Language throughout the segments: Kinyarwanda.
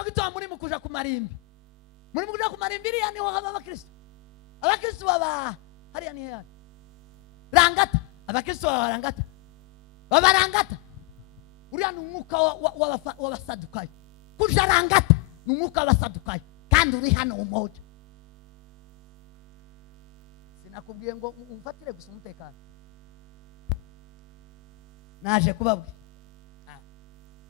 nicyo gituma muri mukuja ku marimbi, muri mukuja ku marimbi iriya niho haba abakristo baba hariya ni hehe Rangata, abakristo baba Rangata, uriya ni umwuka w'abasadukayo. Kuja Rangata ni umwuka w'abasadukayo kandi uri hano umoja. Sinakubwiye ngo umfatire gusa umutekano, naje kubabwira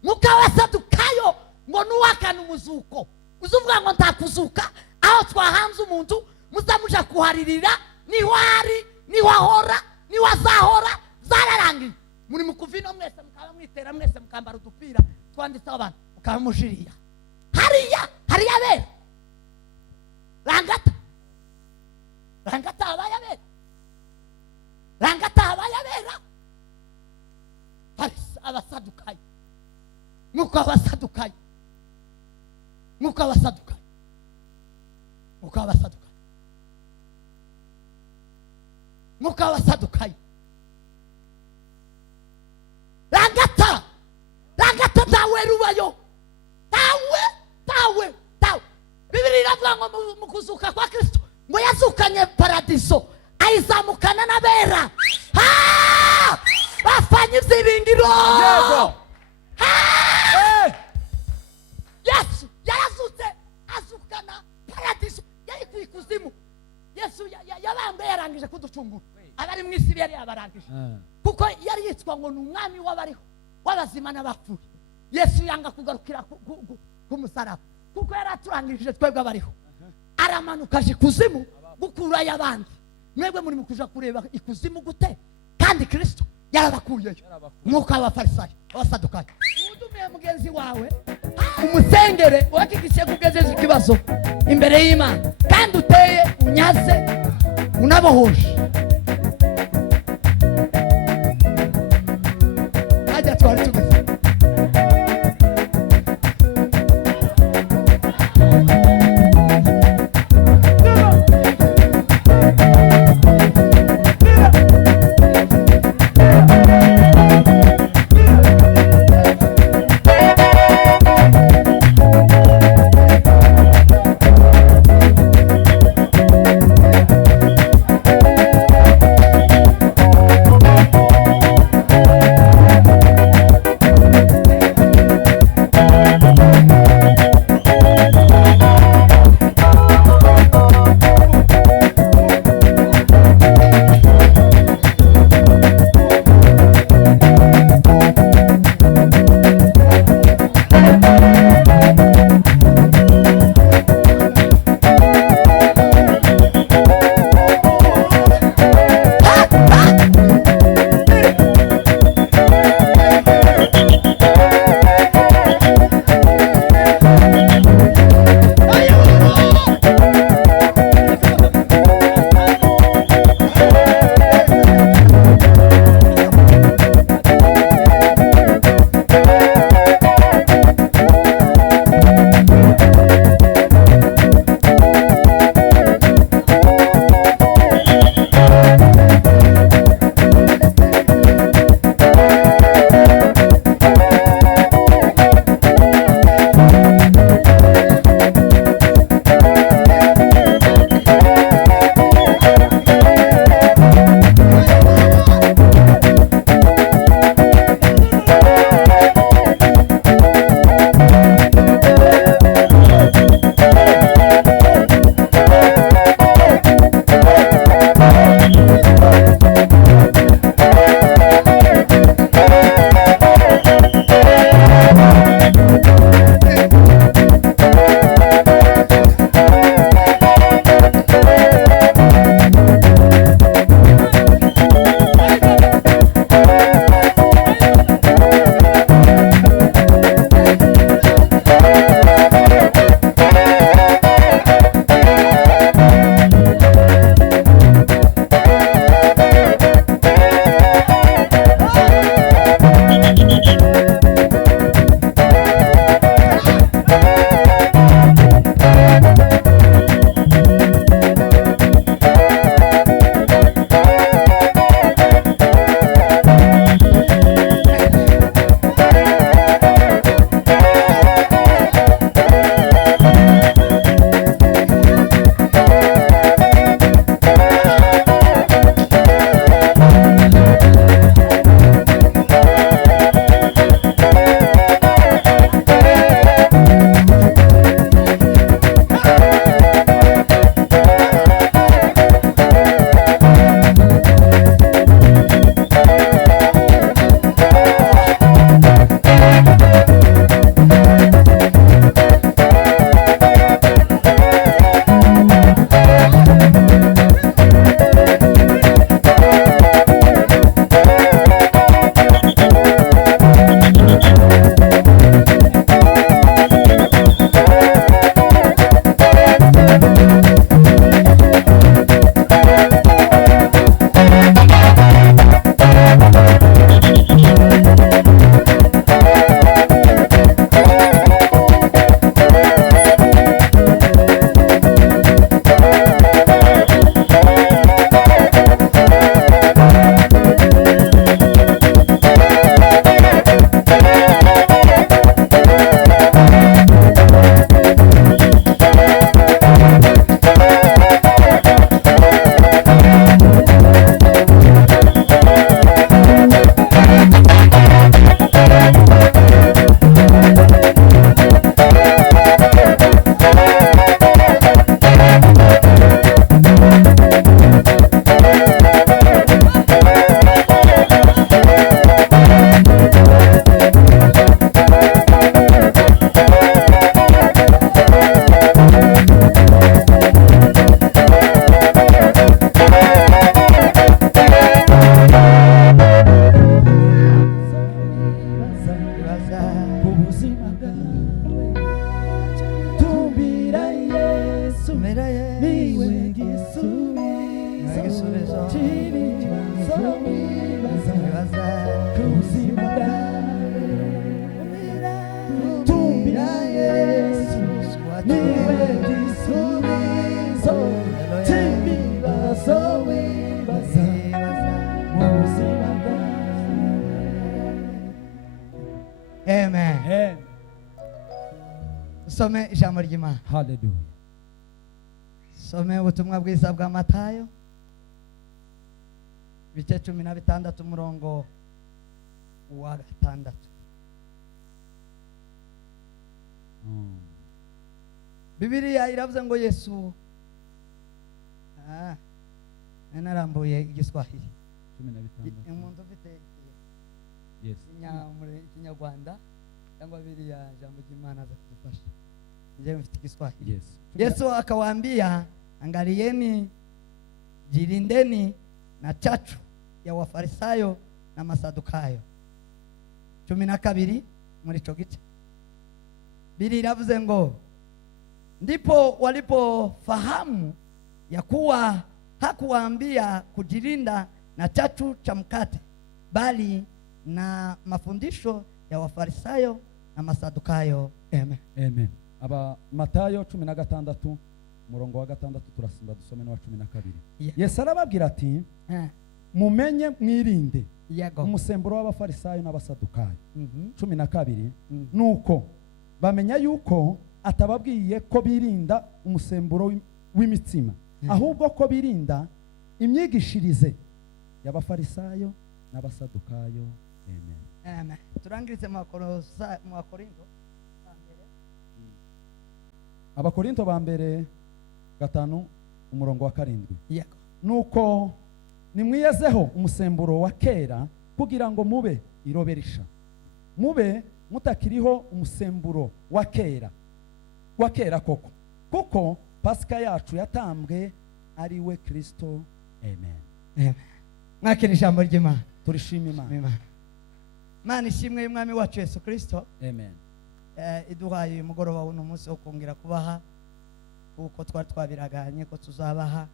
mwuka w'abasadukayo ngo nuwakana umuzuko. Uzuvuga ngo ntakuzuka aho twahanze umuntu muzamuja kuharirira niho ari, niho ahora, niho azahora, zararangiye. Muri mukuvino mwese mukaba mwitera, mwese mukambara udupira twanditseho abantu mukaba mushiriya hariya bera Rangata habaye abera, Rangata habaye abera. Hari abasadukayo, mwuka w'abasadukayo, mwuka w'abasadukayo, mwuka w'abasadukayo, mwuka w'abasadukayo. Rangata tawe rubayo, tawe. Bibiri iravuga ngo mu kuzuka kwa Kristo ngo yazukanye paradiso ayizamukana n'abera. Bafanye ivyibingiro. Yesu yarazutse azukana paradiso, yari kwikuzimu. Yesu yabambe yarangije kuducungura. Abari mu isi yari yabarangije kuko yari yitwa ngo n'umwami w'abariho w'abazima n'abapfuye. Yesu yanga kugarukira ku musaraba kuko yaraturangije twebwe abariho, aramanuka aje kuzimu gukura y'abandi. Mwebwe muri mukuja kureba ikuzimu gute kandi Kristo yarabakuyeyo. Mwuka w'abafarisayo w'abasadukayo. Udumiye mugenzi wawe umusengere wakigishe kugejeje ikibazo imbere y'Imana kandi uteye unyaze unabohoshe. Ajya twari tugeze neza ku buzima bwawe. Tumbira Yesu niwe gisubizo cy'ibibazo wibaza mu buzima bwawe. Amen. Some ijambo ry'Imana. Hallelujah. Some ubutumwa bwiza bwa Matayo ibice 16 umurongo wa 6. Bibiliya iravuze ngo Yesu narambuye igiswahili 16. umuntu ufite Yes. Ikinyarwanda cyangwa Bibiliya jambo ry'Imana zakufasha. Nje mfite igiswahili. Yes. Yesu akawaambia, angalieni, jilindeni na chachu ya Wafarisayo na Masadukayo. 12 muri ico gice. Biblia iravuze ngo ndipo walipofahamu ya kuwa hakuwaambia kujilinda na chachu cha mkate, bali na mafundisho ya Wafarisayo na Masadukayo. Amen. Amen. Aba Matayo 16 umurongo wa 6 turasimba dusome no wa 12. Yeah. Yesu arababwira ati mumenye mwirinde Yego. umusemburo w'Abafarisayo n'Abasadukayo. 12 Mhm. nuko bamenya yuko atababwiye ko birinda umusemburo w'imitsima, ahubwo ko birinda imyigishirize y'Abafarisayo n'Abasadukayo. Amen. Amen. Turangirize mu Korinto. Abakorinto ba mbere 5 umurongo wa 7. Yego. Nuko nimwiyezeho umusemburo wa kera kugira ngo mube iroberisha, mube mutakiriho umusemburo wa kera koko, kuko Pasika yacu yatambwe ari we Kristo. Amen. Mwakira ijambo ry'Imana. Turishima Imana. Mana ishimwe y'Umwami wacu Yesu Kristo. Amen. Iduhaye umugoroba w'uno munsi wo kongera kubaha kuko twabiraganye ko tuzabaha.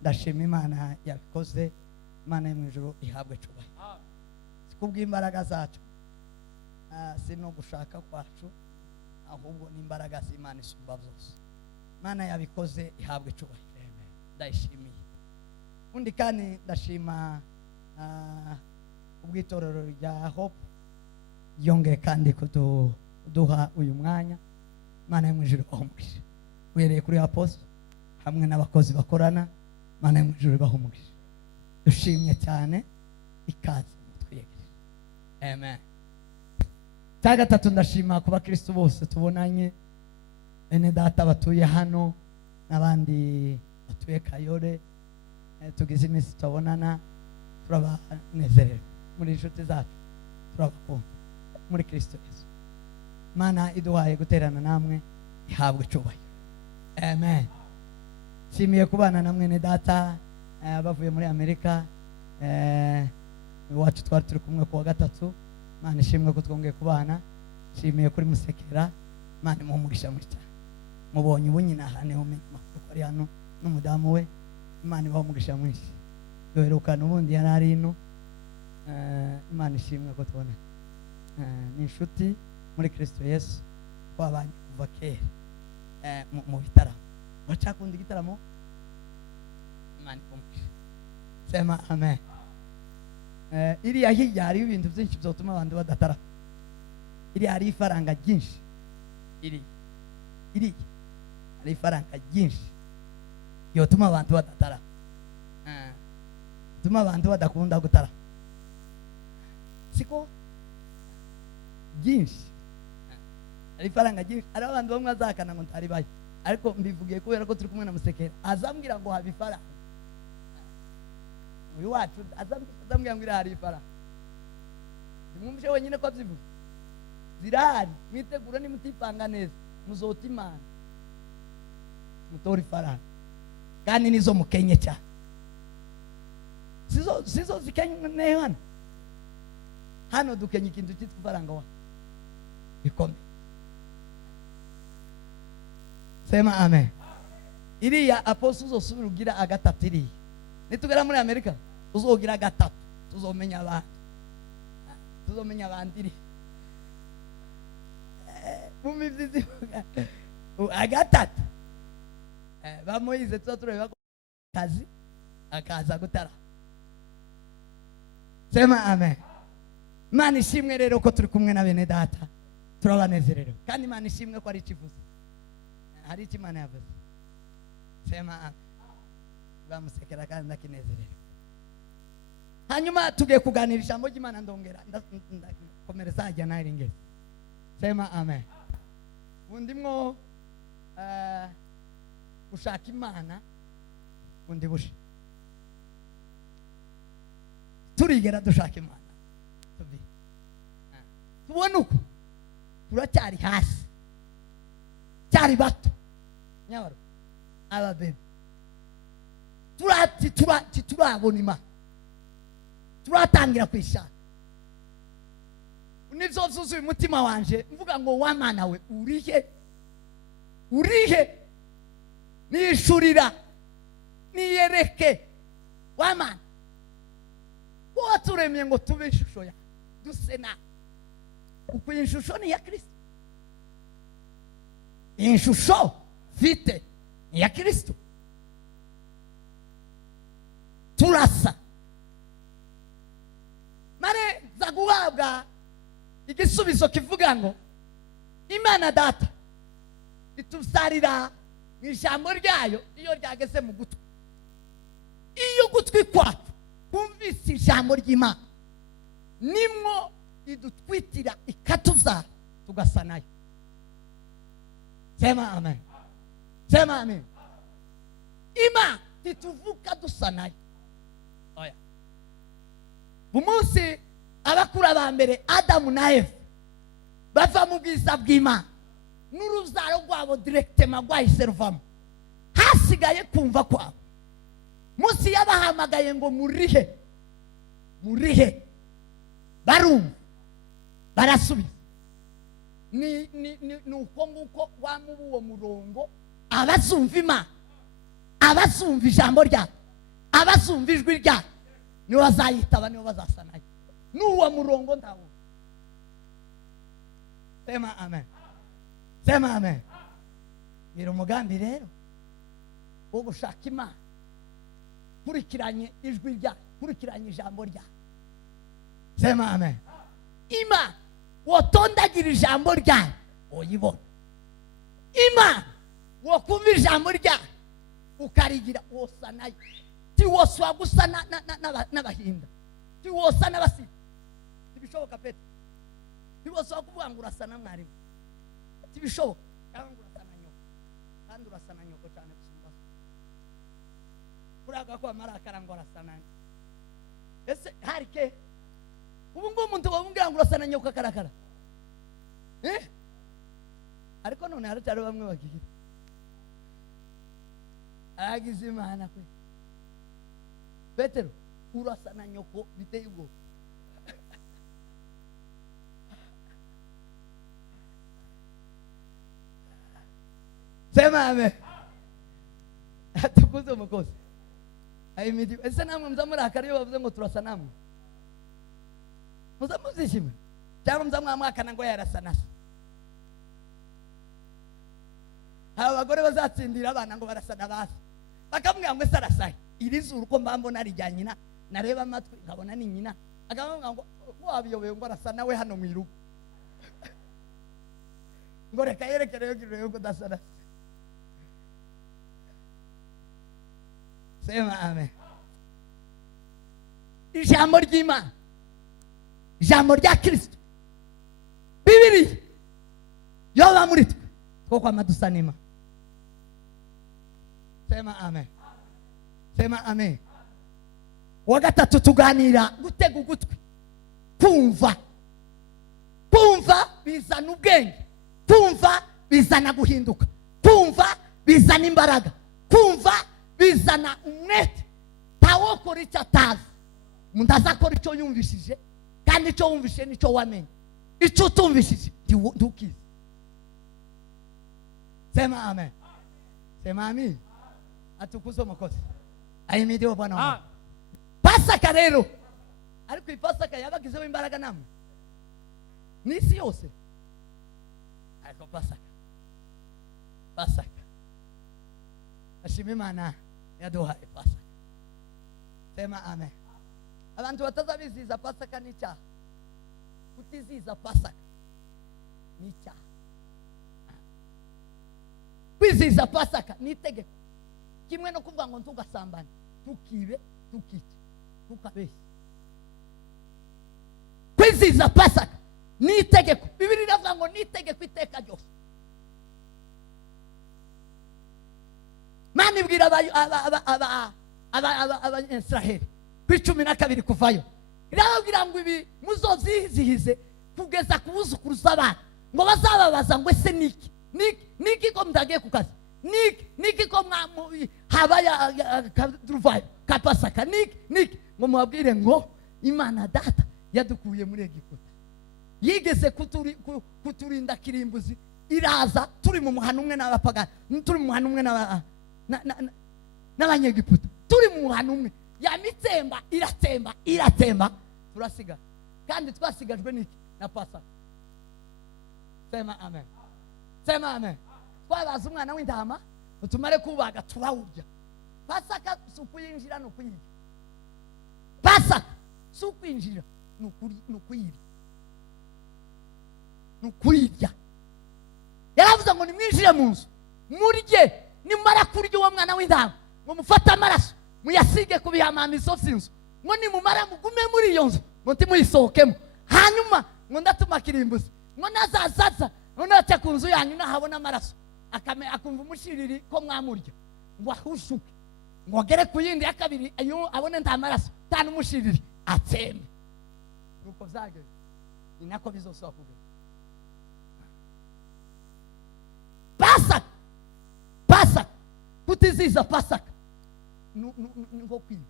Ndashima Imana yabikoze. Imana yo mu ijuru ihabwe cyubahiro. Sikubw'imbaraga zacu, si no gushaka kwacu, ahubwo n'imbaraga z'Imana isumba byose. Imana yabikoze ihabwe cyubahiro. Amen. Ndayishimiye. Undi kandi ndashima ubwitorero rya Hope yongeye kandi kuduha uyu mwanya. Imana yo mu ijuru bahumugisha. Uhereye kuri apostle hamwe n'abakozi bakorana, Imana yo mu ijuru bahumugisha. Dushimye cyane ikaze mutwiyegereje. Amen. Gatatu ndashima kuba Kristo bose tubonanye, bene data batuye hano n'abandi batuye Kayore, tugize iminsi tubonana, turabanezerewe muri inshuti zacu, turabakunda muri Kristo Yesu. Imana iduhaye guterana namwe ihabwe cyubahiro. Amen. Shimiye kubana na mwene data bavuye muri Amerika, iwacu twari turi kumwe kuwa gatatu. Imana ishimwe ko twongeye kubana. Shimiye kuri Musekera, Imana imuhumugisha muri cyane. Mubonye ubunyina hane ho makuru ari hano n'umudamu we, Imana ibahumugisha mwinshi. Duherukana ubundi yari ari ino. Imana ishimwe ko tubona ni inshuti muri Kristo Yesu, twabanye kuva kera mu bitaramo. Uracakunda igitaramo? Imana imuhumugisha. Sema amen. Iriya hirya hari ibintu byinshi byotuma abantu badatara. Iriya hari ifaranga ryinshi. Iriya hari ifaranga ryinshi yotuma abantu badatara. Tuma abantu badakunda gutara. Siko byinshi. Hari ifaranga ryinshi. Hari abantu bamwe azakana ngo ntari bayo, ariko mbivugiye kubera ko turi kumwe na Musekera. Azambwira ngo haba ifaranga. Uyu wacu azambwira ngo irahari ifaranga. Nimwumvishe wenyine ko byivuze. Zirahari. Mwitegura nimutifanga neza, muzota Imana, mutora ifaranga. Kandi nizo mukenye cyane. Sizo zikenye hano. Hano dukenye ikintu cyitwa ifaranga wa bikomeye. Sema amen. Iriya apostle uzosubira ugira agatatu iriya. Nitugera muri Amerika uzogira gatatu, tuzomenya abantu. tuzomenya abandiri bumivyizi agatatu bamoyize tuzatureba kazi akaza gutara. Sema amen. Imana ishimwe rero ko turi kumwe na bene data, turabanezerewe kandi Imana ishimwe ko ari ikivuze, hari icyo Imana yavuze. Sema amen. Bamusekera kandi ndakinezerewe. Hanyuma tugiye kuganira ijambo ry'Imana, ndongera ndakomereza ajya nayiringeze. Sema amen. Bundimwo gushaka Imana bundi bushe, turigera dushaka Imana tubona uko turacyari hasi, cyari bato nyabaro ababebe turabona Imana, turatangira kwishaka. Nivyo zuzuye umutima wanje mvuga ngo wa Mana we urihe nishurira niyereke wa Mana ko turemye ngo tube ishusho ya dusena uko ishusho ni ya Kristo, ishusho fite ya Kristo, turasa mare za guhabwa igisubizo kivuga ngo Imana Data ituzarira ijambo ryayo iyo ryageze mu gutwi. Iyo gutwi kwacu kumvise ijambo ry'Imana nimwo idutwitira ikatuzara tugasa nayo. Sema amen. Sema amen. Imana ituvuka dusa nayo. Oya bumunsi abakura ba mbere Adamu na Eva bava mu bwiza bw'Imana, n'uruzaro rwabo directement rwahise ruvamo, hasigaye kumva kwabo. Munsi yabahamagaye ngo murihe barumva barasubiza. ni uko nguko wamubu uwo murongo abazumva Imana, abazumva ijambo ryayo, abazumva ijwi ryayo nibo bazayitaba, nibo bazasa nayo. N'uwo murongo ndawo. Sema amen. Sema amen. Ngira umugambi rero wo gushaka Imana, kurikiranye ijwi ryayo, kurikiranye ijambo ryayo. Sema amen. Imana wotondagira ijambo ryayo oyibona. Imana wokumva ijambo ryayo ukarigira wosa nayo. Ti woswa gusa n'abahinda, ti wosa n'abasi, tibishoboka pete. Ti woswa kuvuga ngo urasa na mwarimu, tibishoboka. Cyangwa ngo urasa na nyoko, kandi urasa na nyoko cyane gusumba. Uraga ko amarakara ngo urasa na ese harike ubu ngo umuntu wabungira ngo urasa na nyoko akarakara. Ariko none haracyari bamwe bagigira agize Imana kwe. Petero urasa na nyoko biteye ubwo. Sema amen. Tukuze umukozi. Ayimidi ese namwe mzamurakara iyo bavuze ngo turasa namwe. Muzamuzishime. Cyangwa mzamwamwakana ngo yarasa nasa. Abagore bazatsindira abana ngo barasa nabasi. Bakamubwira ngo sarasa. Iri zuru ko mbambona rijya nyina, nareba amatwi nkabona ni nyina. Akamubwira ngo wabiyoboye ngo arasa nawe hano mu irugo. Ngo reka yerekere yo girero ko dasana. Sema amen. Ijambo ry'Imana, ijambo rya Kristo, Bibiri yoba muri twe ko kwa madusanima. Sema amen. Sema amen. Wagatatu tuganira gutega ugutwi, kumva bizana ubwenge, kumva bizana guhinduka, kumva bizana imbaraga, kumva bizana umwete. Tawokora icyo atazi, umuntu azakora icyo yumvishije, kandi icyo wumvishije nicyo wamenye. Icyo utumvishije ntukizi. Sema amen. Sema amen. Atukuzo umukozi. Ayimidiwe Bwana wangu. Pasaka rero, ariko ipasaka yabagizeho imbaraga namwe. n'isi yose. Ariko pasaka ashima Imana yaduhaye pasaka. Sema amen. Abantu batazabiziza pasaka ni icyaha. Kutiziza pasaka ni icyaha. Kwiziza pasaka ni itegeko. Kimwe no kuvuga ngo ntugasambane, tukibe, tukice, tukabeshya. Kwiziza pasaka ni itegeko. Bibiri iravuga ngo ni itegeko iteka ryose. Mani bwira aba Israeli ku 12 kuvayo. Irababwira ngo ibi muzozihize kugeza kubuzukuruza abana, ngo bazababaza ngo ese niki niki ko mdagiye ku kazi, niki ko habaya kaduvayo ka pasaka, niki ngo mubabwire ngo Imana data yadukuye muri Egiputa, yigeze kuturinda kirimbuzi, iraza turi mu muhano umwe n'abapagani, turi mu muhano umwe n'abanyegiputa, turi mu muhano umwe, yamitsemba iratemba turasiga, kandi twasigajwe niki na pasaka. Sema amen. Sema amen. Twabaza umwana w'intama utumare kubaga turawurya. Pasaka sukuyinjira no kuyirya. Pasaka sukwinjira no kuyirya. Yaravuze ngo nimwinjire mu nzu murye, nimara kurya uwo mwana w'intama ngo mufate amaraso muyasige ku bihamamizo by'inzu, ngo nimumara mugume muri iyo nzu ngo ntimuyisohokemo, hanyuma ngo ndatuma kirimbuzi ngo nazazaza ngo naca ku nzu yanyu nahabona amaraso akumva umushiriri ko mwamurya, ngo ahushuke ngo agere ku yindi ya kabiri ayo abone nta maraso nta n'umushiriri atseme. Nuko byageze ni nako bizosohoka kugeza pasaka kutiziza pasaka ngo kwiba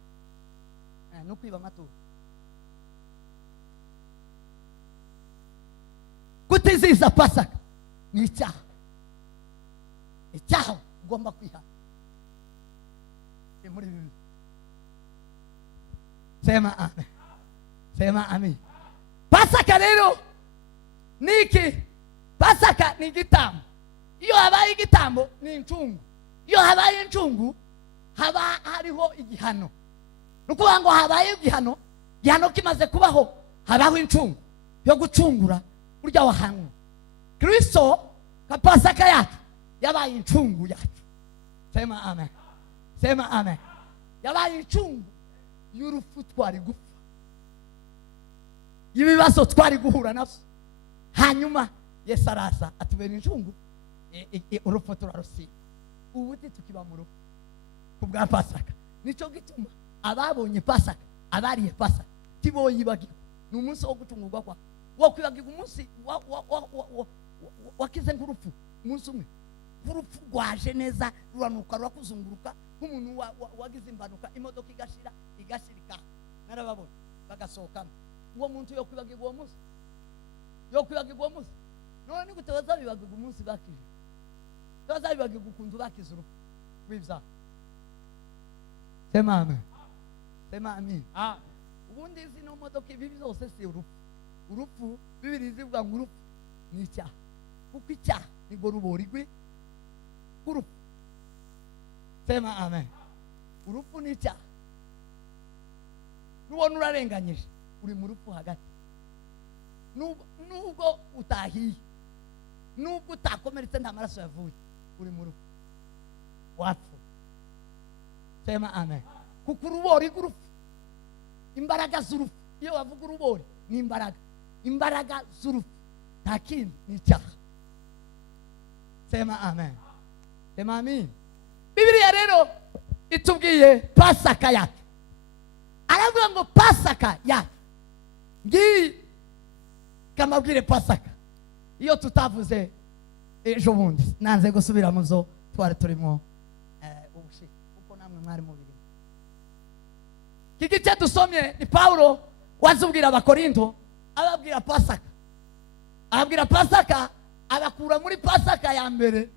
no kwiba amaturo. Kutiziza pasaka ni icyaha ugomba kwihana muri Bibiliya. Sema amen. Sema amen. Pasaka rero niki? Pasaka ni igitambo. Iyo habaye igitambo ni incungu. Iyo habaye incungu haba hariho igihano. Nukuvuga ngo habaye igihano kimaze kubaho, habaho incungu yo gucungura burya wahanwe. Kristo ka pasaka yacu yabaye incungu yacu. Sema amen. Sema amen. Yabaye incungu y'urupfu twari gupfa, y'ibibazo twari guhura navyo, hanyuma Yesu araza atubera incungu, urupfu turarusiba, ubuti tukiba mu rupfu kubwa pasaka. Nico gituma ababonye pasaka, abariye pasaka tiboyibagirwa. Ni umunsi wo gutungurwa kwa wo kwibagirwa, umunsi wakize nk'urupfu, umunsi umwe urupfu rwaje neza ruranuka rurakuzunguruka nk'umuntu wagize imbanuka, imodoka igashirika narababona bagasohokamo. Uwo muntu yo kwibagirwa uwo munsi, none ni gute bazabibagirwa umunsi bakije, bazabibagirwa ukuntu bakize urupfu rw'ibyaha. Sema amen. Sema amen. Ubundi zino modoka ibi byose si urupfu Bibiri zivuga ngo urupfu ni icyaha, kuko icyaha nibwo rubori urupfu. Sema amen. Urupfu ni icyaha, nubona urarenganyije uri mu rupfu hagati, nubwo utahiye, nubwo utakomeretse nta maraso yavuye, uri mu rupfu wapfu. Sema amen. Kuko urubori rw'urupfu, imbaraga z'urupfu, iyo bavuga urubori ni imbaraga z'urupfu, nta kindi ni icyaha. Sema amen. Sema amen. Bibiliya rero itubwiye pasaka yacu, aravuga ngo pasaka yacu ngiyi kamabwire pasaka. Iyo tutavuze ejo bundi nanze gusubira mu zo twari turimo ubushi, kuko namwe mwari mu biri. Kigice dusomye ni Paulo wazubwira abakorinto, ababwira pasaka, abakura muri pasaka ya mbere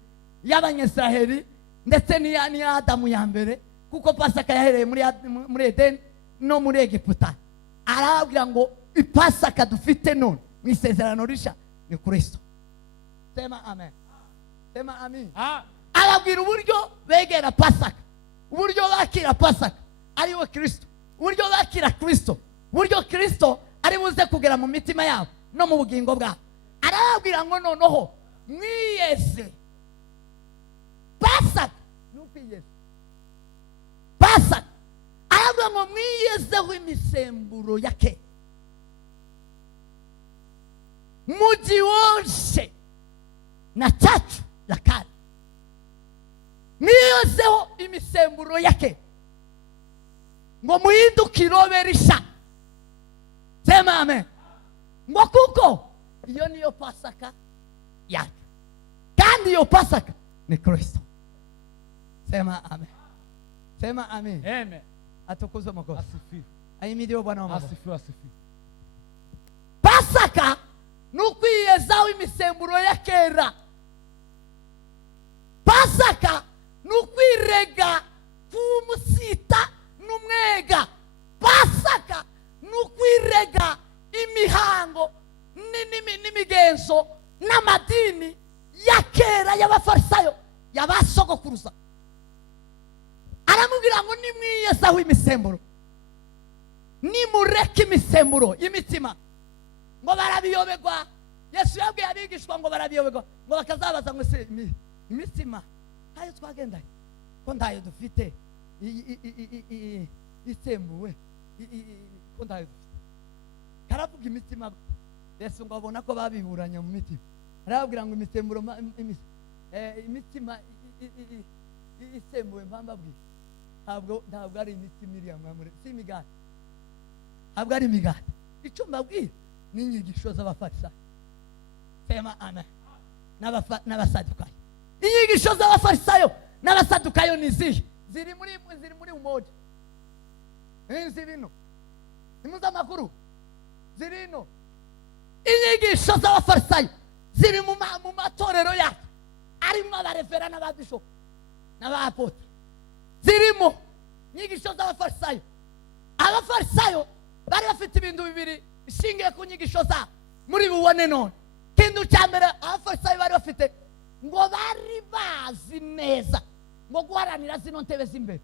y'Abanyesiraheli ndetse n'iya Adamu ya mbere, kuko pasaka yahereye muri Edeni no muri Egiputa. Arababwira ngo ipasaka dufite none mu isezerano risha ni Kristo. Sema amen. Sema amin. Ababwira uburyo begera Pasaka, uburyo bakira Pasaka ari we Kristo, uburyo bakira Kristo, uburyo Kristo ari buze kugera mu mitima yabo no mu bugingo bwabo. Arababwira ngo noneho mwiyeze. Pasaka n'ukwiyeze. Pasaka arabwira ngo mwiyezeho imisemburo ya kera, mujiwoshe na chachu ya kale. Mwiyezeho imisemburo ya kera ngo muhinduke irobe risha. Sema amen. Ngo kuko iyo niyo Pasaka yake, kandi iyo Pasaka ni Kristo. Sema amen. Sema amen. Amen. Atukuzwe Mwokozi. Asifiwe. Ahimidiwe Bwana wa mabwana. Asifiwe, asifiwe. Pasaka nukwiyezaho imisemburo ya kera. Pasaka nukwirega kumusita n'umwega. Pasaka nukwirega imihango n'imigenzo n'amadini ya kera y'abafarisayo y'abasogokuruza. Aramubwira ngo nimwiyezaho imisemburo, nimureke imisemburo y'imitima, ngo barabiyobegwa. Yesu yabwiye abigishwa ngo barabiyobegwa, ngo bakazabaza ngo se imitima hayo twagendanye ko ndayo dufite isembuwe ko ndayo dufite. Karavuga imitima. Yesu ngo abona ko babiburanya mu mitima, arababwira ngo imisemburo imitima isembuwe mpambabwira ntabwo ari imitima iriya mwamure, si imigati, ntabwo ari imigati. Icyo mbabwira ni inyigisho z'abafarisayo. Sema amen. N'abasadukayo. Inyigisho z'abafarisayo n'abasadukayo ni zihe? Ziri muri umoja. Nzi bino imuza makuru ziri ino. Inyigisho z'abafarisayo ziri mu matorero yacu, arimo abarevera n'ababishopu n'abapotre. Zirimo inyigisho z'abafarisayo. Abafarisayo bari bafite ibintu bibiri ishingiye ku nyigisho zabo muri bubone none. Kintu cya mbere abafarisayo bari bafite, ngo bari bazi neza ngo guharanira zino ntebe z'imbere.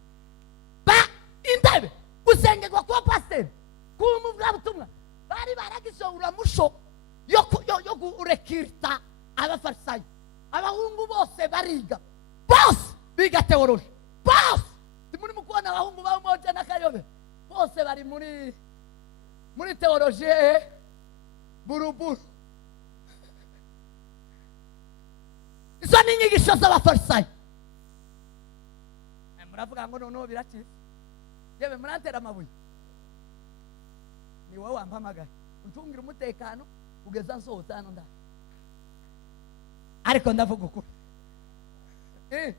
Intebe gusengerwa kwa pasiteri, kumuvugabutumwa, bari baragisohora musho yo gurekirita abafarisayo. Abahungu bose bariga, bose biga teoloji, bose. Muri mukubona abahungu ba Umoja na Kayobe bose bari muri teoloji buruburu. Izo ni inyigisho z'abafarisayo. Muravuga ngo noneho biracitse, yewe murantera amabuye. Ni wowe wampamagaye uncungira umutekano kugeza nsohotse hano ndaje, ariko ndavuga ukuri.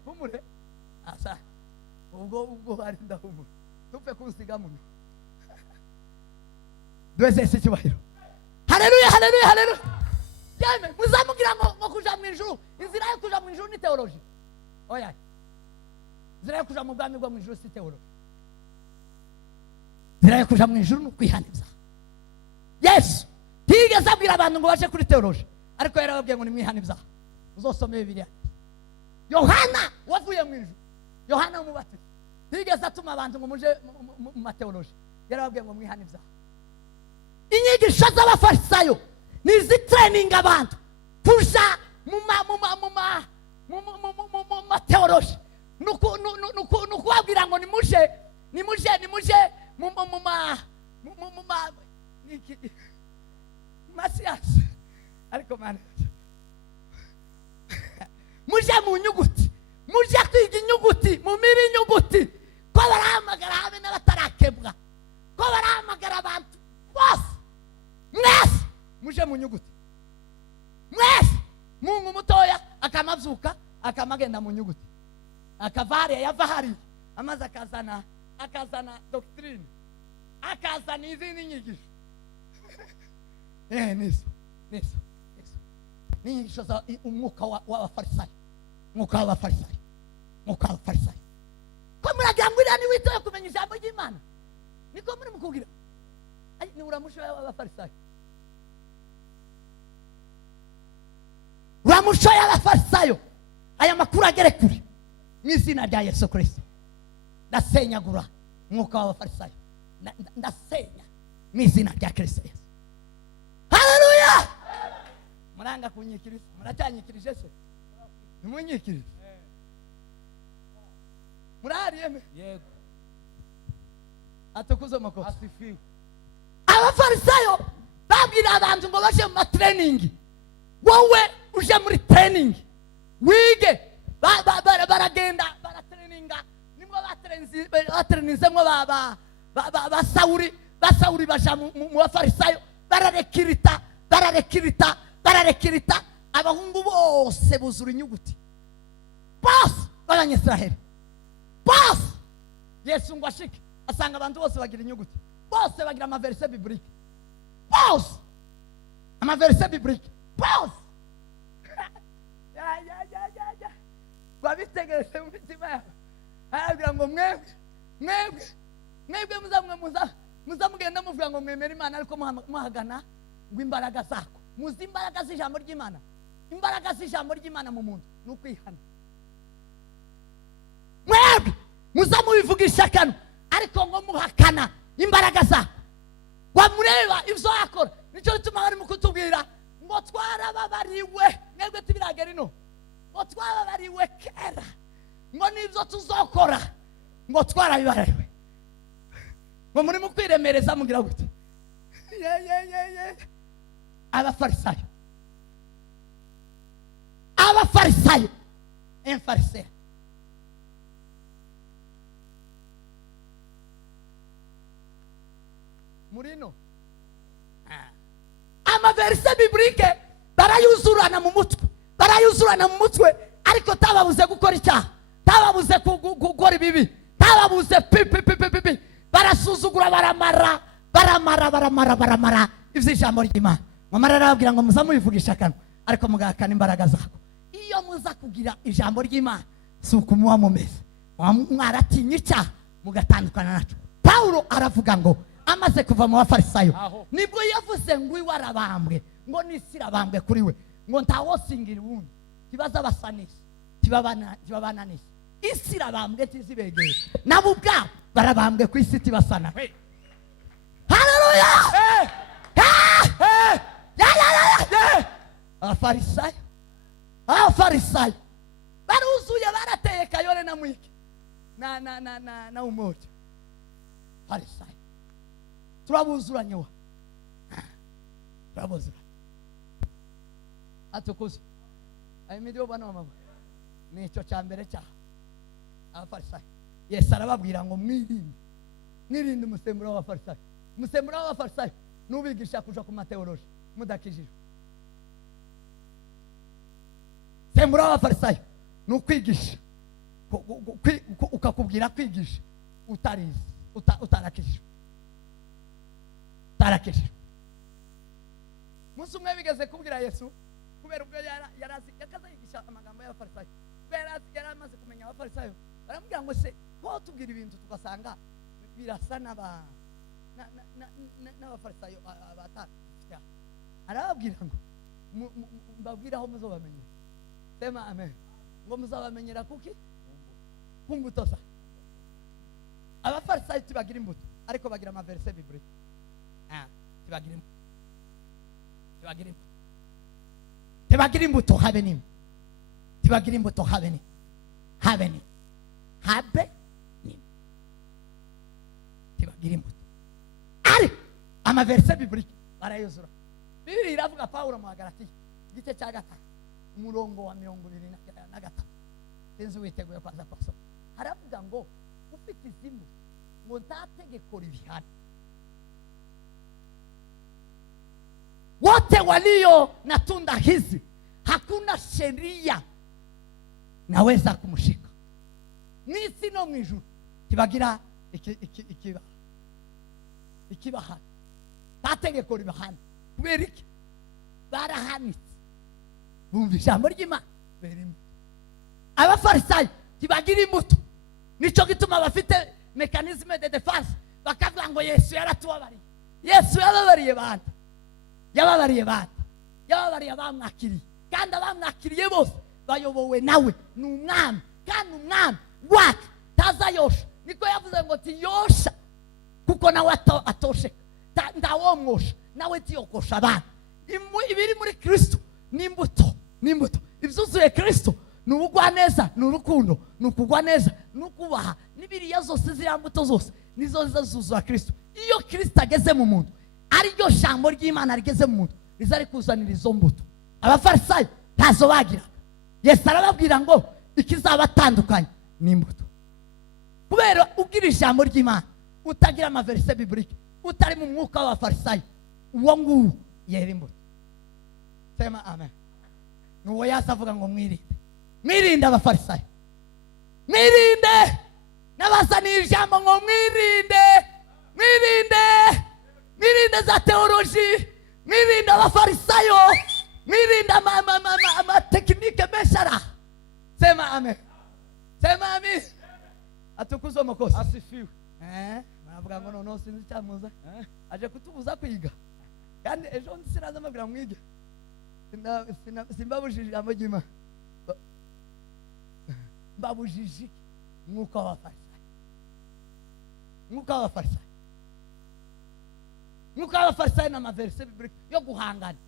Humure asa ubwo bari ndahumura, tupfe kunsiga muno. Duweze ese cyubahiro. Haleluya, haleluya, haleluya. Yeme muzamugira ngo kuja mu ijuru. Inzira yo kuja mu ijuru ni teoloji. Oya, inzira yo kuja mu bwami bwo mu ijuru si teoloji. Inzira yo kuja mu ijuru ni kwihaniza. Yesu tigeze abwira abantu ngo baje kuri teoloji, ariko yarababwiye ngo nimwihaniza. Uzosome Bibiliya. Yohana wavuye mu ijuru, Yohana umubatiza, tigeze atuma abantu ngo muje mu mateoloji, yarababwiye ngo mwihaniza. Inyigisho z'abafarisayo nizitreninga abantu kuja mu mateoloji, nukubabwira ngo nimuje masiyasi, ariko mana muje mu nyuguti, muje kwiga inyuguti, mumira inyuguti, ko barahamagara habe n'abatarakebwa, ko barahamagara abantu bose. Mwese muje mu nyuguti, mwese. Mungu mutoya akamazuka akamagenda mu nyuguti, akavare yava hari amaze akazana doctrine, akazana izindi nyigisho. Niso n'inyigisho za umwuka w'abafarisayo, umwuka w'abafarisayo. Ko muragira ngo iriya ni witoye kumenya ijambo ry'Imana, niko muri mukubwira. Ni uramusho w'abafarisayo. wa muco y'abafarisayo aya makuru agere kure mu izina rya Yesu Kristo. Ndasenyagura mwuka w'abafarisayo, ndasenya mu izina rya Kristo Yesu. Haleluya. Muranga kunyikiriza, muracyanyikirije se? Nimunyikirize. Murahari yeme? Yego. Atukuze mako. Asifiwe. Abafarisayo babwira abantu ngo baje mu training. Wowe uje muri training. Wige. Baragenda baratraininga. Nimwe batraininzemo Basawuri baja mu bafarisayo. Bararekirita abahungu bose buzura inyuguti. Bose b'Abanyisiraheli. Bose Yesu ngo ashike asanga abantu bose bagira inyuguti. Bose bagira amaverse biblique. Bose amaverse biblique. Bose ya babitegereze mu mitima yabo. Aragira ngo mwebwe muzamugenda muvuga ngo mwemera Imana ariko muhagana ngo imbaraga zako. Muzi imbaraga z'ijambo ry'Imana. Imbaraga z'ijambo ry'Imana mu muntu n'ukwihana. Mwebwe muzamubivugisha kano ariko ngo muhakana imbaraga zako. Wamureba ivyo akora. Nico bituma bari mu kutubwira ngo twarababariwe. Mwebwe tibiragera ino. Ngo twarababariwe kera. Ngo nivyo tuzokora. Ngo twarabibariwe. Ngo muri mu kwiremereza mugira gute? Abafarisayo. Fariseo. Murino. Amaverse biblique barayuzurana mu mutwe. Ariko tababuze gukora icyaha. Tababuze gukora ibibi. Tababuze pipi. Barasuzugura baramara ivy'ijambo ry'Imana. Mamara arababwira ngo muzamubivugisha kano ariko mugahakana imbaraga zako. Iyo muza kugira ijambo ry'Imana si ukumuwa mumeze. Mwaratinye icyaha mugatandukana naco. Paulo aravuga ngo amaze kuva mu bafarisayo nibwo yavuze ngo iwe arabambwe, ngo n'isi irabambwe kuri we, ngo ntawosingira uwundi. Kibaza abasanisi tibabananisi. Isi irabambwe tizibegeye nabo ubwabo barabambwe ku isi tibasana. Haleluya. Abafarisayo baruzuye barateye Kayole na Mwiki na Umoja. Farisayo turabuzuranye wa turabuzuranye atukuze ayimidiyo bana mama nico cyambere cya abafarisayo. Yesu arababwira ngo mwirinde umusemburo w'abafarisayo. Umusemburo w'abafarisayo nubigisha kuja ku mateoloji mudakijijwe. Semburo w'abafarisayo nukwigisha ukakubwira kwigisha utarize utarakijijwe. Musi umwe bigeze kubwira Yesu kubera ubwo yarazi yakazayigisha amagambo y'abafarisayo. Yaramaze kumenya abafarisayo baramubwira ngo se ko tubwira ibintu tugasanga birasa n'abafarisayo abatafite. Arababwira ngo mbabwira aho muzobamenyera. Sema amen. Ngo muzabamenyera kuki? Kumbuto za. Abafarisayo tibagira imbuto ariko bagira amaverse biblique. Tibagira imbuto habe ni. Tibagira imbuto habe ni. Tibagira imbuto. Ari amaverse biblique barayuzura. Bibiri iravuga Paulo mu Galatiya igice cya 5 umurongo wa 25. Tenzi witeguye kwaza kwaso. Haravuga ngo ufite izimu ngo ntategeko libihana. Wote walio na tunda hizi hakuna sheria naweza kumshika. Nisi no mwijuru kibagira ikibahana. Tategeko libahana. Kubera iki? Barahanitse. Bumva ijambo ry'Imana berimo. Abafarisayo kibagira imbuto. Nico gituma bafite mechanisme de défense. Bakavuga ngo Yesu yaratubabariye. Yesu yababariye bande. Yababariye bamwakiriye. kandi abamwakiriye bose bayobowe nawe. Ni umwami, kandi umwami wacu tazayosha. Niko yavuze ngo tiyosha kuko nawe atosheka, ndawomwosha nawe tiyokosha abana. Ibiri muri Kristo ni imbuto, ni imbuto. Ibyuzuye Kristo ni ubugwaneza, ni urukundo, ni ukugwa neza, ni ukubaha. N'ibiriya zose ziriya mbuto zose nizo zizuzura Kristo. Iyo Kristo ageze mu muntu, ari ryo jambo ry'Imana rigeze mu muntu, rizari kuzanira izo mbuto. Abafarisayo ntazo bagiraga. Yesu arababwira ngo ikizabatandukanya ni imbuto. Kubera ubwira ijambo ry'Imana utagira amaverse biblique, utari mu mwuka w'abafarisayo, uwo nguwo yera imbuto. Sema amen. Nuwo yasavuga ngo mwirinde abafarisayo, mwirinde n'abazanira ijambo ngo mwirinde za teoloji, mwirinde abafarisayo, mwirinde amatekinike meshara. Sema amen. Sema amen. Atukuzwe Mwokozi. Asifiwe. Muravuga ngo noneho sinzi icyamuza aje kutubuza kwiga, kandi ejo sinaza amabwira mwige. Simbabujije ijambo ry'Imana, mbabujije mwuka w'abafarisayo. Mwuka w'abafarisayo ni amaverse biblique yo guhangana.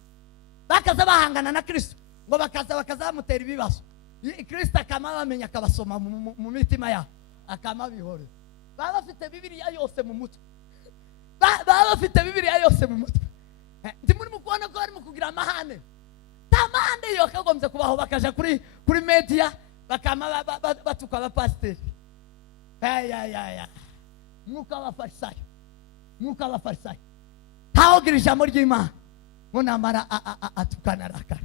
Bakaza bahangana na Kristo ngo bakaza bamutera ibibazo. Kristo akama bamenya, akabasoma mu mitima yabo, akama bihore. Baba bafite Bibiliya yose mu mutwe, ndi muri mukubona ko bari mu kugira amahane. Tamande yo kagombye kubaho, bakaja kuri media bakama batuka abapasiteri. Mwuka w'abafarisayo ntawogira ijambo ry'Imana ngo namara atukana arakara.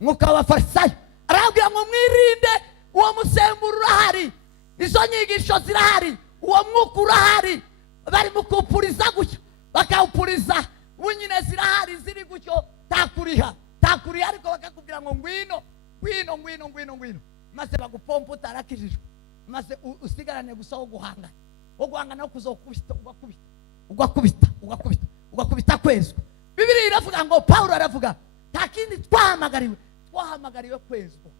Mwuka w'abafarisayo arabwira ngo mwirinde uwo musemburo urahari, izo nyigisho zirahari, uwo mwuka urahari. Bari mukupuriza gutyo, bakawupuriza bunyine zirahari, ziri gutyo, takuriha, ariko bakakubwira ngo ngwino, maze bagupompa utarakijijwe, maze usigarane gusa wo guhangana no kuzokubita, ugakubita kwezwa. Bibiliya iravuga ngo, Paulo aravuga, nta kindi twahamagariwe kwezwa.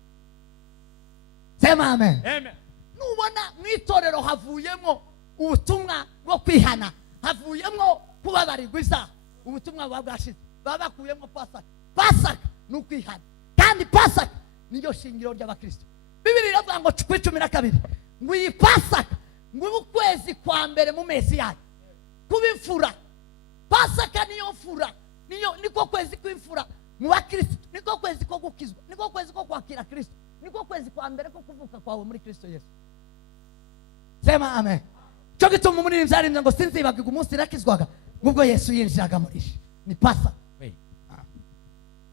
Sema amen. Amen. Nubona mwitorero havuyemo ubutumwa bwo kwihana, havuyemo kubabarirwa ibyaha, ubutumwa bwashize, bakuyemo Pasaka ni ukwihana, kandi Pasaka niyo shingiro ry'abakristo. Bibiliya iravuga ngo 12 ngo iyi Pasaka ngo ukwezi kwa mbere mu mezi yayo kubifura. Pasaka niyo fura, niko kwezi kw'imfura mu bakristo, niko kwezi ko gukizwa, niko kwezi ko kwakira Kristo, niko kwezi kwa mbere ko kuvuka kwawe muri Kristo Yesu. Sema amen. Cyo gituma muri nzarimbye ngo sinzibagirwa umunsi nakizwaga ubwo Yesu yinjiraga muri shi. Ni Pasaka.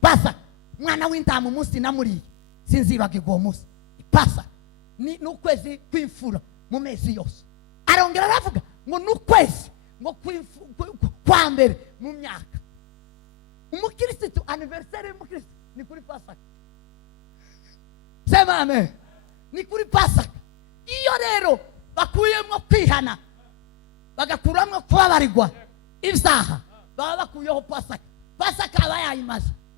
Pasaka mwana w'intama umunsi namuriye sinzibagirwa uwo munsi. Pasaka ni ukwezi kw'imfura mu mezi yose. Arongera aravuga ngo n'ukwezi ngo kwa mbere mu myaka. Umukristo anniversaire y'umukristo ni kuri Pasaka. Sema amen. Ni kuri Pasaka. Iyo rero bakuyemo kwihana, bagakuramo kubabarirwa ibyaha, baba bakuyeho Pasaka. Pasaka aba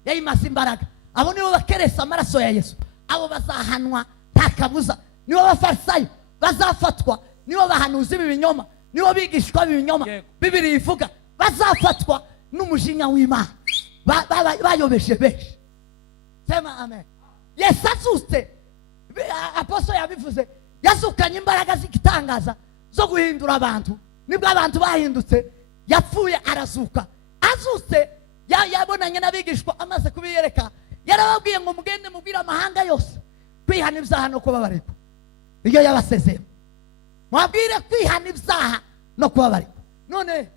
yayimaze imbaraga. Abo nibo bakeresa amaraso ya Yesu, abo bazahanwa nta kabuza. Nibo bafarisayo bazafatwa, nibo bahanuzi b'ibinyoma, nibo bigishwa b'ibinyoma. Bibiliya ivuga bazafatwa n'umujinya w'Imana, bayobeshe benshi. Sema amen. Yesu azutse, apostol yabivuze, yazukanye imbaraga zigitangaza zo guhindura abantu. Nibwo abantu bahindutse, yapfuye arazuka. Azutse yabonanye n'abigishwa, amaze kubiyereka, yarababwiye ngo mugende mubwire amahanga yose kwihana ibyaha no kubabarirwa. Iyo yabasezeye, mwabwire kwihana ibyaha no kubabarirwa. None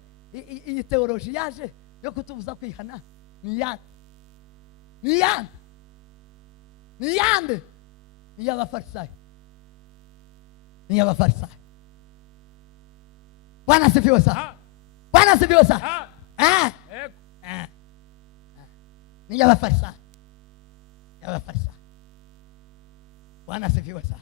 iyi teoloji yaje yo kutubuza kwihana ni yande ni y'abafarisayo. Bwana asifiwe sana. Ni y'abafarisayo. Bwana asifiwe sana.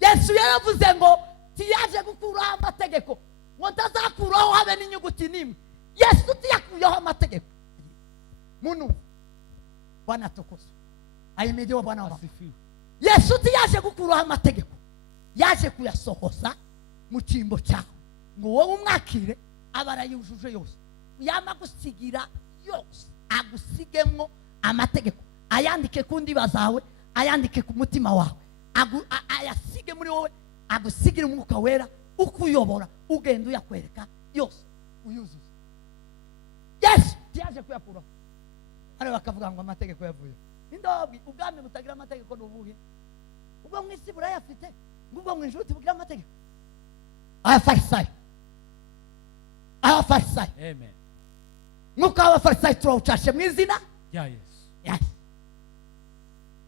Yesu yaravuze ngo tiyaje gukuraho amategeko, ngo ntazakuraho habe n'inyuguti n'imwe. Yesu tiyakuyeho amategeko. Muntu Bwana tukuzwe. Ahimidiwe Bwana wa maboko. Asifiwe. Yesu tiyaje gukuraho amategeko, yaje kuyasohoza mu cyimbo cyawe ngo wowe umwakire abarayujuje yose, yama gusigira yose, agusigemo amategeko, ayandike ku ndiba zawe, ayandike ku mutima wawe, ayasige muri wowe, agusigire umwuka wera ukuyobora, ugenda uyakwereka yose uyuzuza. Yesu tiyaje kuyakuraho. Ari bakavuga ngo amategeko yavuye. Indobwi ubwami butagira amategeko n'ubuhe? Ubwo mwisi burayafite, ubwo mwijuru bugira amategeko. Abafarisayo, abafarisayo, Amen. nk'uko abafarisayo turawucashe mu izina Ya Yesu. yes.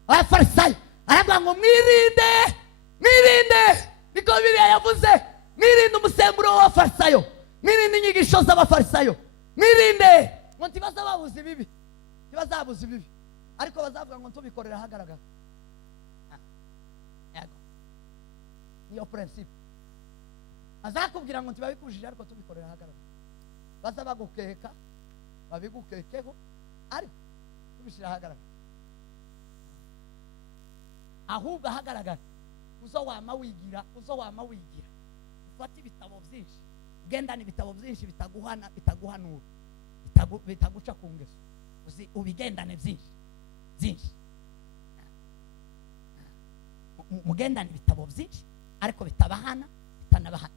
Abafarisayo aravuga ngo mwirinde, mwirinde, niko Bibiliya yavuze, mwirinde umusemburo w'abafarisayo, mwirinde inyigisho z'abafarisayo, mwirinde ngo ntibazababuze ibibi, ntibazabuze ibibi, ariko bazavuga ngo tubikorera ahagaragara. Yego, niyo principe. Azakubwira ngo ntibabikujije ariko tubikorera ahagaragara. Baza bagukeka, babigukekeho, ariko tubishira ahagaragara. Ahubwo ahagaragara uzo wama wigira, uzo wama wigira, ufata ibitabo byinshi, ugendana ibitabo byinshi bitaguhana, bitaguhanura, bitaguca ku ngeso, ubigendane byinshi byinshi, mugendane ibitabo byinshi ariko bitabahana, bitanabahana.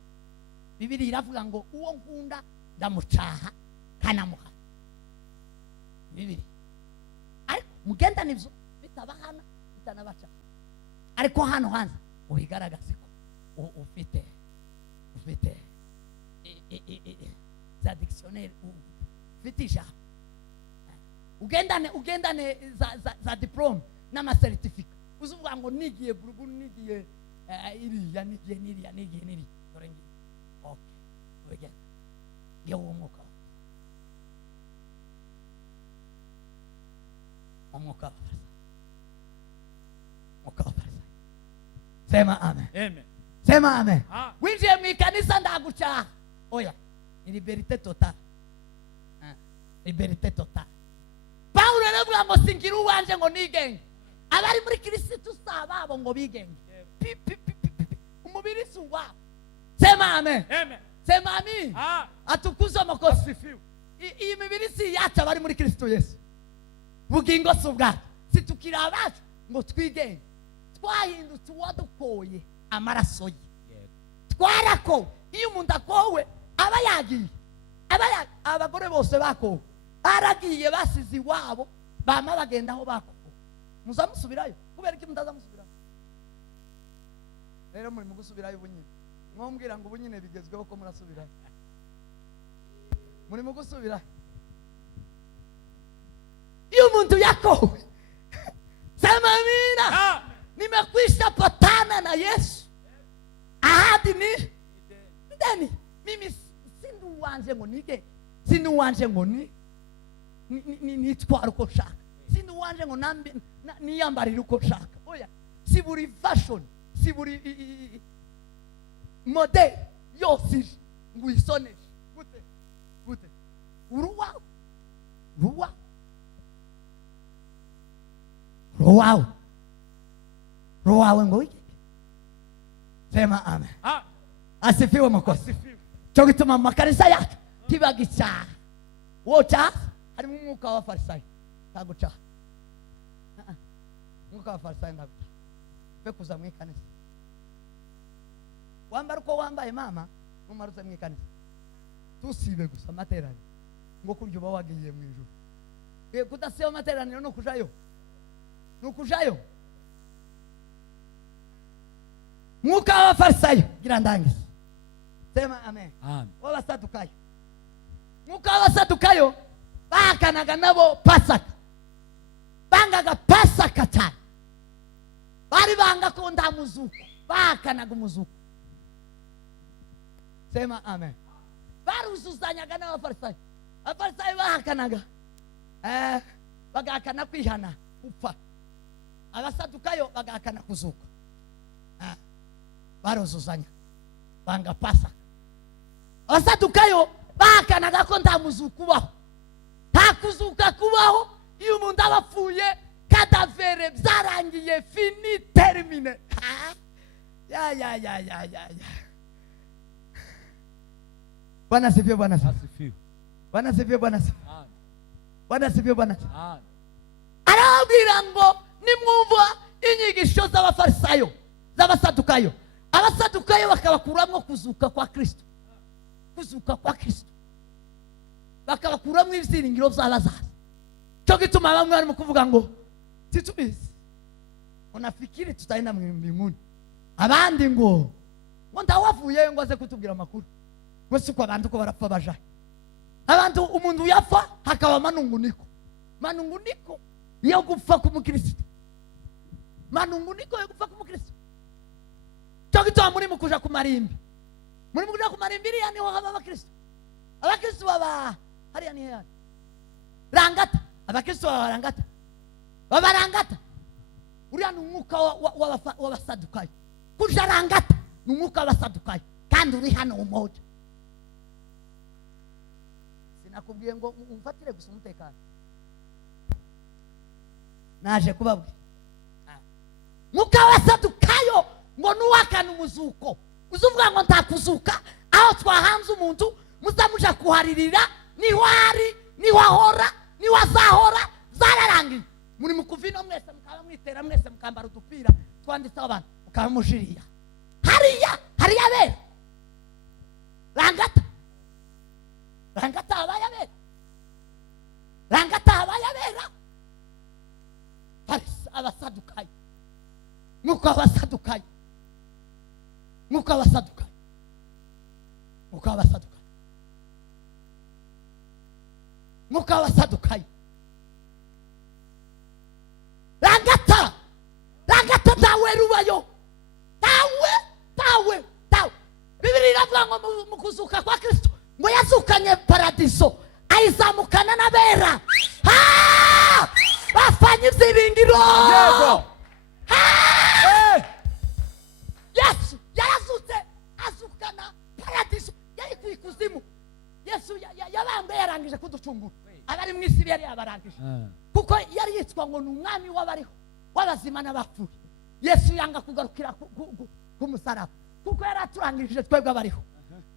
Bibiliya iravuga ngo uwo nkunda ndamucaha kanamuha. Bibiliya. Ariko mugendane ibyo bitabahana, bitanabaca. Ariko hano hanze ubigaragaze ko ufite za dictionnaire, ufite ijambo, ugendane za diplome n'amacertificate, uzuvuga ngo nigiye burugu, nigiye iriya, nigiye niriya, nigiye niri, dore ngiye. Okay, wegenda ngewe umwuka wa Farisayo. Sema amen. Amen. Sema amen. Winjiye mu ikanisa ndagucaha. Oya, ni liberté totale. Liberté totale. Paulo aravuga ngo singira uwanje ngo nigenge. Abari muri Kristo sababo ngo bigenge. Umubiri suwa. Sema amen. Amen. Sema amen. Atukuzwe makosi. Iyi mibiri si yacu abari muri Kristo Yesu. Bugingo subwa. Situkira abacu ngo twigenge. Twahindutse uwadukoye amaraso ye. Twarako iyo umuntu akowe aba yagiye, abagore bose bakowe aragiye basize iwabo, bama bagenda aho bakowe. Muzamusubirayo kubera iki mutazamusubirayo? Rero muri mugusubirayo ubunyine, mwombwira ngo ubunyine bigezweho ko murasubirayo, muri mugusubirayo. Iyo umuntu yakowe, sema amina. Nimekwisha patana na Yesu. Ahadi ni ndani. Mimi sindu wanje ngo nige, sindu wanje ngo ni twara uko shaka, sindu wanje ngo nambi niyambarira uko shaka. Oya, si buri fashion, si buri model yose ngo isoneshe gute uruwa roho ngo wiki. Sema amen. Asifiwe makosi. Cyo gituma mu makanisa yacu kibagica woca harimo umwuka wa Farisayo taguca. Umwuka wa Farisayo ndaguca be kuza mu ikanisa, wambara uko wambaye mama numaruze mu ikanisa, tusibe gusa amaterano ngo kurya uba wagiye mu ijuru. Kudasiba amateraniro no kujayo mwuka wa Farisayo gira ndangiza. Sema amen. W'abasadukayo, mwuka w'abasadukayo bakanaga nabo Pasaka, bangaga Pasaka cyane, bari banga ko nta muzuko, bakanaga umuzuko. Sema amen. Baruzuzanyaga n'abafarisayo, abafarisayo bahakanaga bagahakana kwihana upfa, abasadukayo bagahakana kuzuka. Baruzuzanya banga Pasaka. Abasadukayo bahakanaga ko nta muzuko kubaho, nta kuzuka kubaho, iyo umuntu aba apfuye kadavere byarangiye fini termine. Ya. Bwana asifiwe, Bwana asifiwe. Bwana asifiwe, Bwana asifiwe. Bwana asifiwe, Bwana asifiwe. Arabwira ngo nimwumva inyigisho z'abafarisayo z'abasadukayo. Abasadukayo bakabakuramo kuzuka kwa Kristo. Kuzuka kwa Kristo. Bakabakuramo ibyiringiro by'abazaza. Cyo gituma bamwe barimo kuvuga ngo titubizi. Unafikiri tutaenda mbinguni. Abandi ngo ndawavuye ngo aze kutubwira amakuru. Wese kwa bantu ko barapfa bajaye. Abantu umuntu yafa hakaba manunguniko. Manunguniko yo gupfa kumukristo. Manunguniko yo gupfa kumukristo. Cyo gituma muri mukuja kumarimbi. Muri mukuja kumarimbi iriya niho haba abakristo. Abakristo baba hariya ni hehe? Rangata. Abakristo baba rangata. Baba rangata. Uriya ni umwuka w'abasadukayo. Kuja rangata ni umwuka w'abasadukayo. Kandi uri hano umoja. Sinakubwiye ngo umfatire gusa umutekano. Naje kubabwira. Mwuka w'abasadukayo ngo nuwakana umuzuko. Uzuvuga ngo ntakuzuka aho twahanze umuntu muzamuja kuharirira niho ari niho ahora niho azahora zararangiye. Muri mukuvino mwese mukaba mwitera mwese mukambara udupira twanditseho abantu mukaba mushiriya. Hariya bera. Rangata abayabera. Rangata abayabera. Abasadukayo. Mwuka w'abasadukayo. Mwuka w'abasadukayo. Mwuka w'abasadukayo. Mwuka w'abasadukayo. Rangata tawe rubayo. Tawe. Bibiri iravuga ngo mu kuzuka kwa Kristo ngo yazukanye paradiso ayizamukana n'abera. Bafanye ibyiringiro. Yego. Yesu yarazutse azukana paradiso yari kwikuzimu. Yesu yabambe yarangije kuducungura. Abari mu isi yari yabarangije. Kuko yari yitwa ngo n'umwami w'abariho w'abazima n'abapfuye. Yesu yanga kugarukira ku musaraba kuko yari aturangije twebwe abariho.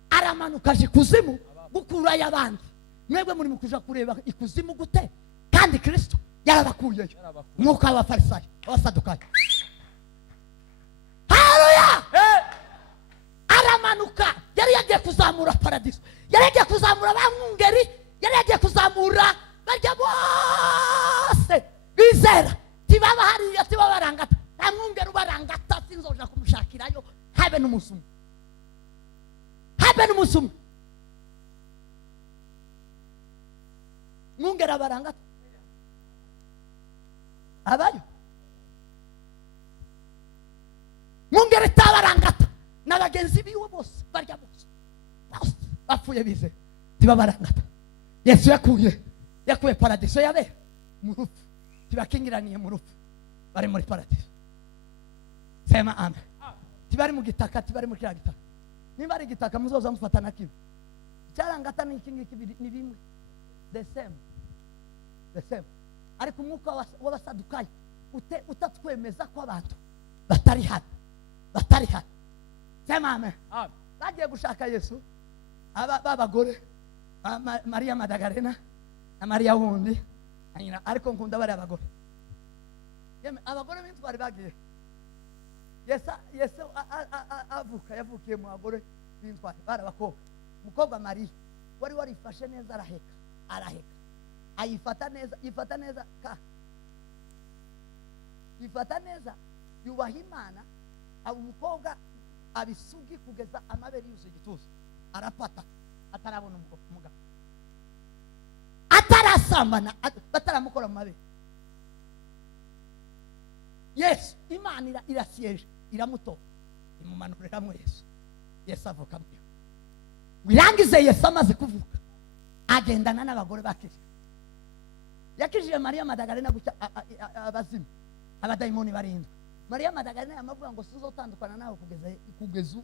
Aramanuka aje kuzimu gukura y'abandi. Mwebwe muri mukuja kureba ikuzimu gute? Kandi Kristo yarabakuyeyo. Mwuka w'abafarisayo abasadukayo. Haleluya! Aramanuka yari yagiye kuzamura paradiso. Yari yagiye kuzamura abamwungeri. Yari yagiye kuzamura barya bose bizera. Tibaba hariya tibaba rangata. Nta mwungeri ubarangata sinzoja kumushakirayo habe n'umusumu. Mwungeri abarangata. Abayo. Mwungeri tabarangata. N'abagenzi biwe bose barya bose. Bapfuye bize. Tibabarangata. Yesu yakuye paradiso yabe mu rupfu. Tibakingiraniye mu rupfu. Bari muri paradiso. Sema amen. Tibari mu gitaka, tibari mu kya gitaka. Nimba ari gitaka muzoza mufatana kibi. Cyarangata ni iki ni bimwe. The same. Ariko umwuka w'abasadukayo utatwemeza ko abantu batari hano. Sema amen. Bagiye gushaka Yesu. Babagore Maria Madagarena na Maria wundi. Ariko nkunda bari abagore. Abagore bintu bari bagiye. Yesu yavukiye mu bagore b'intwari bari abakobwa. Umukobwa Maria wari warifashe neza araheka. Ayifata neza yubaha Imana. Umukobwa abisugi kugeza amabere yuzuye igituza. Arapata atarabona umugabo. Atarasambana bataramukora mu mabere. Yesu Imana irasiyeje iramuto imumanurira Yesu avuka mwe. Wirangize Yesu amaze kuvuka agendana n'abagore bakije. Yakijije Maria Madagarena gucya abazimu abadayimoni barindwa. Maria Madagarena yamavuga ngo sizotandukana nawe kugeza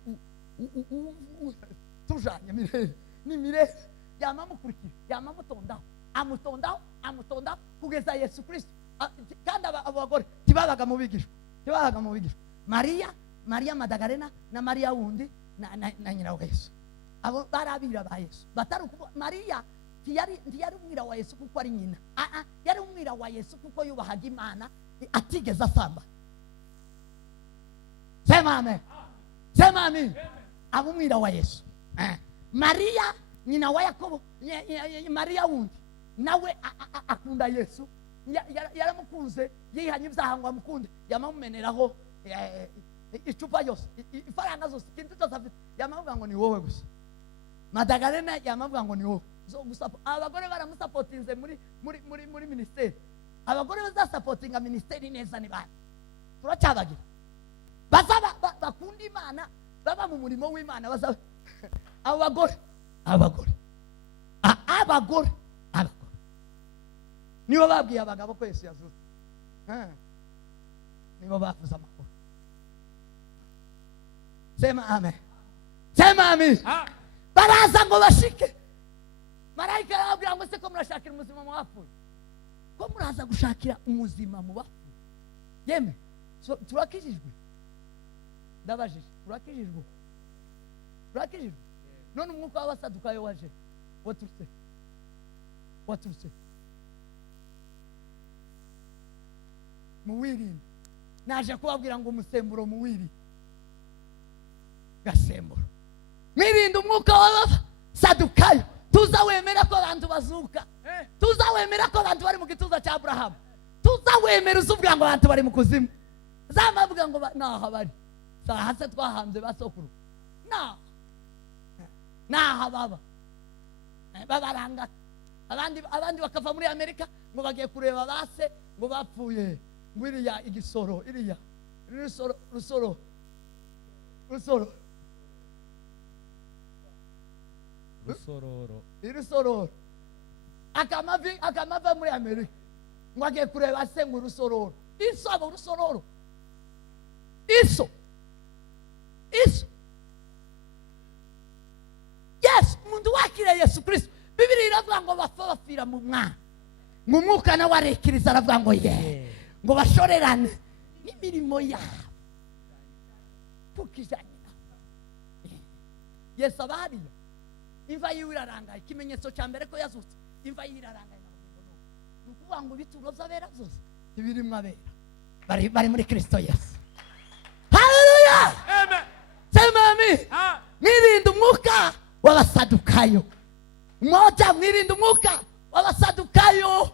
tujanye mirere ni mirere yamamukurikira yamamutondaho amutonda kugeza Yesu Kristo. Kandi abo bagore tibabaga mu bigishwa, Mariya Madagarena na Mariya wundi na nyina wa Yesu. Abo barabira ba Yesu. Mariya ntiyari umwira wa Yesu kuko ari nyina. Yari umwira wa Yesu kuko yubahaga Imana, atigeze asamba. Sema amen. Abo umwira wa Yesu. Mariya nyina wa Yakobo, Mariya wundi nawe akunda Yesu. Yaramukunze, yihanye ibyaha ngo amukunde, yamamumeneraho icupa yose, ifaranga zose, ikintu cyose afite, yamavuga ngo ni wowe gusa. Madagarena yamavuga ngo ni wowe. Abagore baramusapotinze muri ministeri. Abagore bazasapotinga ministeri neza ni bande? Turacyabagira. Bazaba bakunda Imana, baba mu murimo w'Imana, bazaba abagore nibo babwiye abagabo ko Yesu yazutse. Nibo bavuze amakuru. Sema amen. Baraza ngo bashike. Marayika arababwira ngo se ko murashakira umuzima mu bapfuye, ko muraza gushakira umuzima mu bapfuye. Yeme turakijijwe. Ndabajije turakijijwe. None umwuka w'abasadukayo waje waturutse muwirinde. Naje kubabwira ngo umusemburo muwirinde, gasemburo mwirinde umwuka w'abasadukayo. Tuzawemera ko abantu bazuka, tuzawemera ko abantu bari mu gituza cya Abrahamu, tuzawemera uzubwira ngo abantu bari mu kuzimu, zamavuga ngo naho bari sahase twahanze basokuru naho baba babaranga. Abandi bakava muri Amerika ngo bagiye kureba base ngo bapfuye, ngo iriya igisoro, iriya rusororo akamava muri Amerika ngo agiye kureba se ngo rusororo iso. Yes, umuntu wakira Yesu Kristo, Biblia iravuga ngo bapfira mu mwana, ngo umwuka nawe arekiriza aravuga ngo ngo bashorerane n'imirimo yabo tukijanye na Yesu abahariya. Imva yiwe irarangaye, ikimenyetso cya mbere ko yazutse, imva yiwe irarangaye na bugingo. Ni ukuvuga ngo ibituro by'abera byose ibirimo abera bari muri Kristo Yesu. Haleluya, amen. Sema amen. Mwirinde umwuka w'abasadukayo. Mwirinde umwuka w'abasadukayo.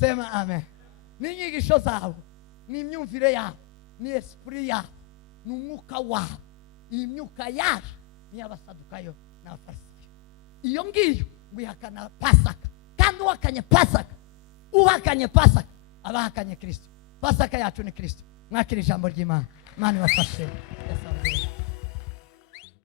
Sema amen. Ni inyigisho zabo, ni imyumvire yabo, ni esprit yabo, ni umwuka wabo. Iyi myuka yaje ni abasadukayo n'abafarisayo. Iyo ngiyo wihakana Pasaka, kandi uhakanye Pasaka abahakanye Kristo. Pasaka yacu ni Kristo. Mwakira ijambo ry'Imana. Imana ibafashe.